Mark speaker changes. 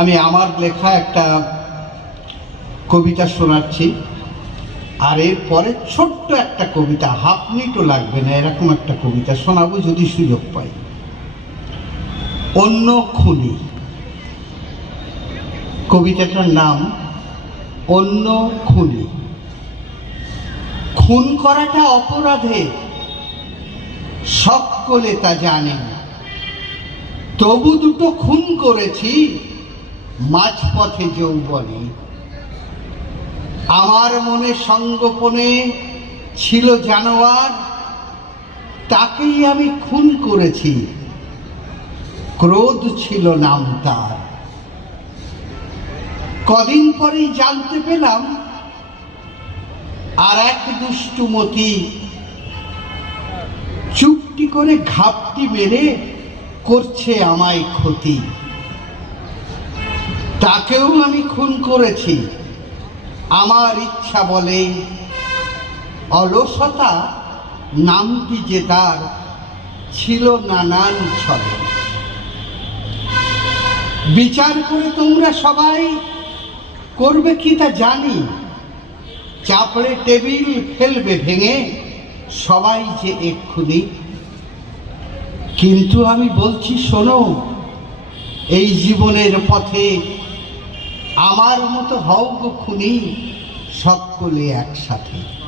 Speaker 1: আমি আমার লেখা একটা কবিতা শোনাচ্ছি, আর এরপরে ছোট্ট একটা কবিতা, হাফ মিনিটও লাগবে না, এরকম একটা কবিতা শোনাবো যদি সুযোগ পাই। অন্য খুনি। কবিতাটার নাম, অন্য খুনি। খুন করাটা অপরাধে, সকলে তা জানেন তবু দুটো খুন করেছি মাঝপথে যৌবনে আমার মনে সঙ্গোপনে ছিল জানোয়ার, তাকেই আমি খুন করেছি। ক্রোধ ছিল নাম তার। কদিন পরেই জানতে পেলাম, আর এক দুষ্টুমতি চুপটি করে ঘাপটি মেরে করছে আমায় ক্ষতি। তাকেও আমি খুন করেছি। আমার ইচ্ছা বলে অলসতা নামটি যে তার ছিল নানান ছলে। বিচার করে তোমরা সবাই করবে কি তা জানি। চাপড়ে টেবিল ফেলবে ভেঙে সবাই যে এক্ষুনি। কিন্তু আমি বলছি, শোনো, এই জীবনের পথে আমার মতো হও খুনি সকলে একসাথে।